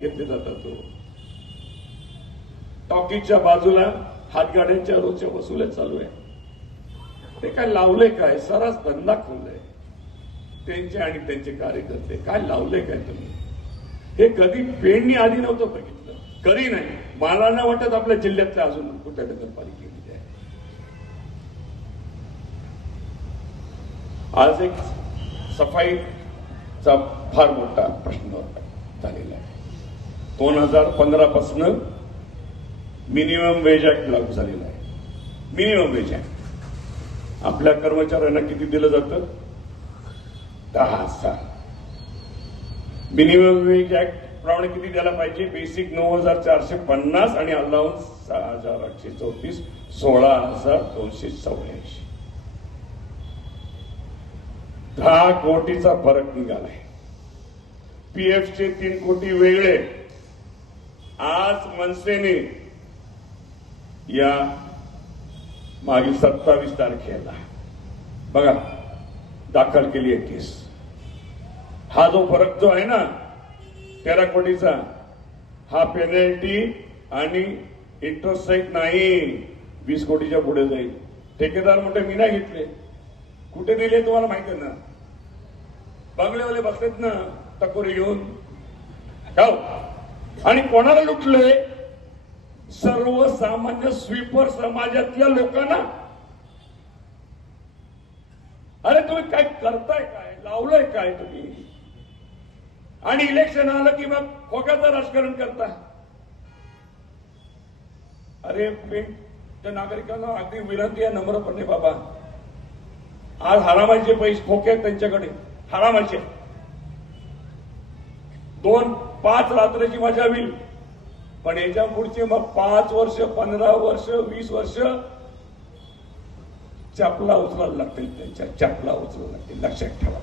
घेतले जातात. तो टॉकीजच्या बाजूला हातगाड्यांच्या रोजच्या वसुल्या चालू आहे. ते काय लावले काय? सरास धंदा खोललाय त्यांचे आणि त्यांचे कार्यकर्ते. काय लावले काय तुम्ही? हे कधी पेडणी आधी नव्हतं बघितलं, कधी नाही. मला नाही वाटत आपल्या जिल्ह्यातल्या अजून कुठल्या नगरपालिकेमध्ये आहे. आज एक सफाईचा फार मोठा प्रश्न झालेला आहे. 2015 पासून मिनिमम वेज ऍक्ट लागू झालेला आहे. मिनिमम वेज ऍक्ट आपल्या कर्मचाऱ्यांना किती दिलं जातं? 10,000. मिनिमम वेज ऍक्ट प्रमाणे किती द्यायला पाहिजे? बेसिक 9,450 आणि अलाउन्स 6,834, 16,284. 10 कोटीचा फरक निघालाय. पीएफचे 3 कोटी वेगळे. आज मनसेने या मागील 27 तारखेला बघा दाखल केली आहे केस. हा जो फरक जो आहे ना 13 कोटीचा, हा पेनल्टी आणि इंटरेस्ट सहित नाही, 20 कोटीच्या पुढे जाईल. ठेकेदार मोठे मी नाही घेतले. कुठे दिले तुम्हाला माहिती आहे ना? बंगलेवाले बसलेत ना टकोरी घेऊन. आणि कोणाला लुटले? सर्वसामान्य स्वीपर समाजातल्या लोकांना. अरे तुम्ही काय करताय? काय लावलंय काय तुम्ही? आणि इलेक्शन आलं की मग खोक्याचं राजकारण करता. अरे त्या नागरिकांना अगदी विनंती आहे नम्रपणे, बाबा आज हरामाचे पैसे खोके आहेत त्यांच्याकडे, हरामाचे. 2-5 रात्रीची मजा होईल, पण याच्या पुढचे मग 5 वर्ष, 15 वर्ष, 20 वर्ष चपला उचलायला लागतील. त्यांच्या चपला उचलायला लागतील. लक्षात ठेवा.